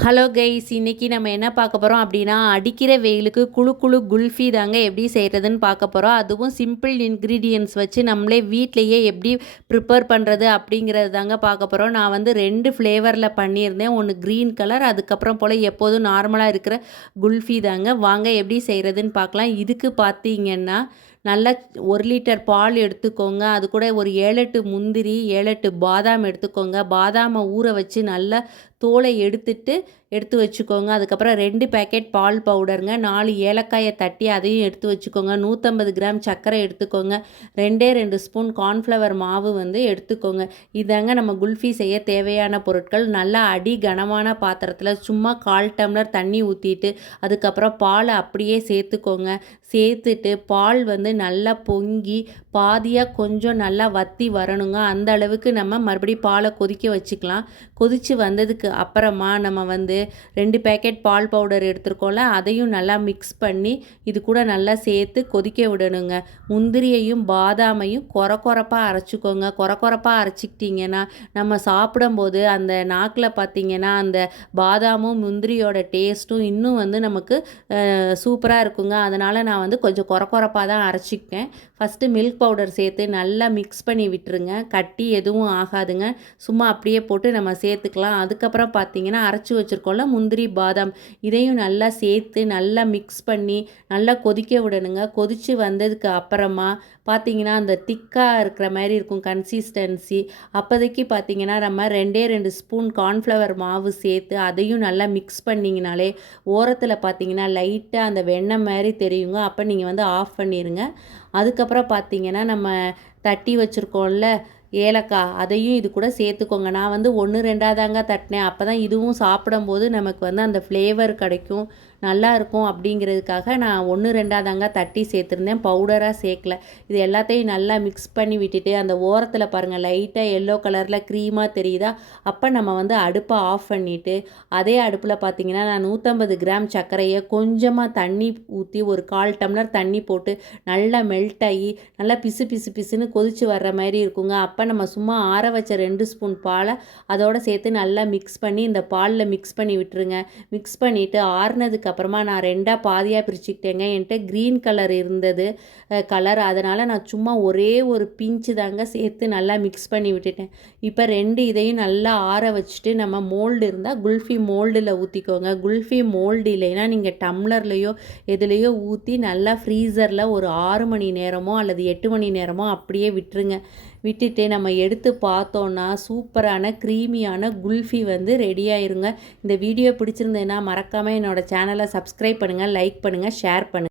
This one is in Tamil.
ஹலோ கைஸ், இன்னைக்கு நம்ம என்ன பார்க்க போகிறோம் அப்படின்னா, அடிக்கிற வெயிலுக்கு குளு குளு குல்ஃபி தாங்க எப்படி செய்கிறதுன்னு பார்க்க போகிறோம். அதுவும் சிம்பிள் இன்க்ரீடியன்ட்ஸ் வச்சு நம்மளே வீட்லேயே எப்படி ப்ரிப்பேர் பண்ணுறது அப்படிங்கிறது தாங்க பார்க்க போகிறோம். நான் வந்து 2 ஃப்ளேவரில் பண்ணியிருந்தேன். ஒன்று க்ரீன் கலர், அதுக்கப்புறம் போல் எப்போதும் நார்மலாக இருக்கிற குல்ஃபி தாங்க. வாங்க எப்படி செய்கிறதுன்னு பார்க்கலாம். இதுக்கு பார்த்தீங்கன்னா நல்லா 1 லிட்டர் பால் எடுத்துக்கோங்க. அது கூட ஒரு 7 8 முந்திரி, 7 8 பாதாம் எடுத்துக்கோங்க. பாதாமை ஊற வச்சு நல்லா தோலை எடுத்து வச்சுக்கோங்க. அதுக்கப்புறம் 2 பேக்கெட் பால் பவுடருங்க, 4 ஏலக்காயை தட்டி அதையும் எடுத்து வச்சுக்கோங்க. 150 கிராம் சர்க்கரை எடுத்துக்கோங்க. 2 ஸ்பூன் கார்ன்ஃப்ளவர் மாவு வந்து எடுத்துக்கோங்க. இதாங்க நம்ம குல்ஃபி செய்ய தேவையான பொருட்கள். நல்லா கனமான பாத்திரத்தில் சும்மா 1/4 டம்ளர் தண்ணி ஊற்றிட்டு அதுக்கப்புறம் பாலை அப்படியே சேர்த்துட்டு பால் வந்து நல்லா பொங்கி பாதியாக கொஞ்சம் நல்லா வற்றி வரணுங்க. அந்த அளவுக்கு நம்ம மறுபடியும் பாலை கொதிக்க வச்சுக்கலாம். கொதித்து வந்ததுக்கு அப்புறமா நம்ம வந்து 2 பேக்கெட் பால் பவுடர் எடுத்துருக்கோம்ல, அதையும் நல்லா மிக்ஸ் பண்ணி இது கூட நல்லா சேர்த்து கொதிக்க விடணுங்க. முந்திரியையும் பாதாமையும் கொரப்பாக அரைச்சிக்கோங்க. கொரப்பாக அரைச்சிக்கிட்டிங்கன்னா நம்ம சாப்பிடும்போது அந்த நாக்கில் பார்த்திங்கன்னா அந்த பாதாமும் முந்திரியோட டேஸ்ட்டும் இன்னும் வந்து நமக்கு சூப்பராக இருக்குங்க. அதனால் நான் வந்து கொஞ்சம் கொரப்பாக தான் அரைச்சிக்கிட்டேன். ஃபஸ்ட்டு மில்க் பவுடர் சேர்த்து நல்லா மிக்ஸ் பண்ணி விட்டுருங்க. கட்டி எதுவும் ஆகாதுங்க. சும்மா அப்படியே போட்டு நம்ம சேர்த்துக்கலாம். அதுக்கப்புறம் பார்த்திங்கன்னா அரைச்சி வச்சுருக்கோம்ல முந்திரி பாதாம், இதையும் நல்லா சேர்த்து நல்லா மிக்ஸ் பண்ணி நல்லா கொதிக்க விடணுங்க. கொதித்து வந்ததுக்கு அப்புறமா பார்த்திங்கன்னா அந்த திக்காக இருக்கிற மாதிரி இருக்கும் கன்சிஸ்டன்சி. அப்போதைக்கு பார்த்திங்கன்னா நம்ம 2 ஸ்பூன் கார்ன்ஃப்ளவர் மாவு சேர்த்து அதையும் நல்லா மிக்ஸ் பண்ணிங்கனாலே ஓரத்தில் பார்த்திங்கன்னா லைட்டாக அந்த வெண்ணெய் மாதிரி தெரியுங்க. அப்போ நீங்கள் வந்து ஆஃப் பண்ணிடுங்க. அதுக்கப்புறம் பார்த்திங்கன்னா நம்ம தட்டி வச்சுருக்கோம்ல ஏலக்காய், அதையும் இது கூட சேர்த்துக்கோங்க. நான் வந்து 1 2 தாங்க தட்டினேன். அப்போ தான் இதுவும் சாப்பிடும்போது நமக்கு வந்து அந்த ஃப்ளேவர் கிடைக்கும், நல்லா இருக்கும் அப்படிங்கிறதுக்காக நான் 1 2 தாங்க தட்டி சேர்த்துருந்தேன், பவுடராக சேர்க்கல. இது எல்லாத்தையும் நல்லா மிக்ஸ் பண்ணி விட்டுட்டு அந்த ஓரத்தில் பாருங்கள் லைட்டாக எல்லோ கலரில் க்ரீமாக தெரியுதா? அப்போ நம்ம வந்து அடுப்பை ஆஃப் பண்ணிவிட்டு அதே அடுப்பில் பார்த்திங்கன்னா நான் 150 கிராம் சர்க்கரையை கொஞ்சமாக தண்ணி ஊற்றி ஒரு 1/4 டம்ளர் தண்ணி போட்டு நல்லா மெல்ட் ஆகி நல்லா பிசுன்னு கொதித்து வர்ற மாதிரி இருக்குங்க. அப்போ நம்ம சும்மா ஆற வச்ச 2 ஸ்பூன் பாலை அதோடு சேர்த்து நல்லா மிக்ஸ் பண்ணி இந்த பாலில் மிக்ஸ் பண்ணி விட்டுருங்க. மிக்ஸ் பண்ணிவிட்டு ஆறுனதுக்கு அப்புறமா நான் 2 பாதியாக பிரிச்சுக்கிட்டேங்க. என்கிட்ட க்ரீன் கலர் இருந்தது அதனால் நான் சும்மா ஒரே ஒரு பிஞ்சு தாங்க சேர்த்து நல்லா மிக்ஸ் பண்ணி விட்டுட்டேன். இப்போ 2 இதையும் நல்லா ஆற வச்சுட்டு நம்ம மோல்டு இருந்தால் குல்ஃபி மோல்டில் ஊற்றிக்கோங்க. குல்ஃபி மோல்டு இல்லைன்னா நீங்கள் டம்ளர்லேயோ எதுலேயோ ஊற்றி நல்லா ஃப்ரீசரில் ஒரு 6 மணி நேரமோ அல்லது 8 மணி நேரமோ அப்படியே விட்டுட்டு நம்ம எடுத்து பார்த்தோன்னா சூப்பரான க்ரீமியான குல்ஃபி வந்து ரெடி ஆயிருங்க. இந்த வீடியோ பிடிச்சிருந்ததுன்னா மறக்காமல் என்னோடய சேனலை சப்ஸ்கிரைப் பண்ணுங்கள், லைக் பண்ணுங்கள், ஷேர் பண்ணுங்கள்.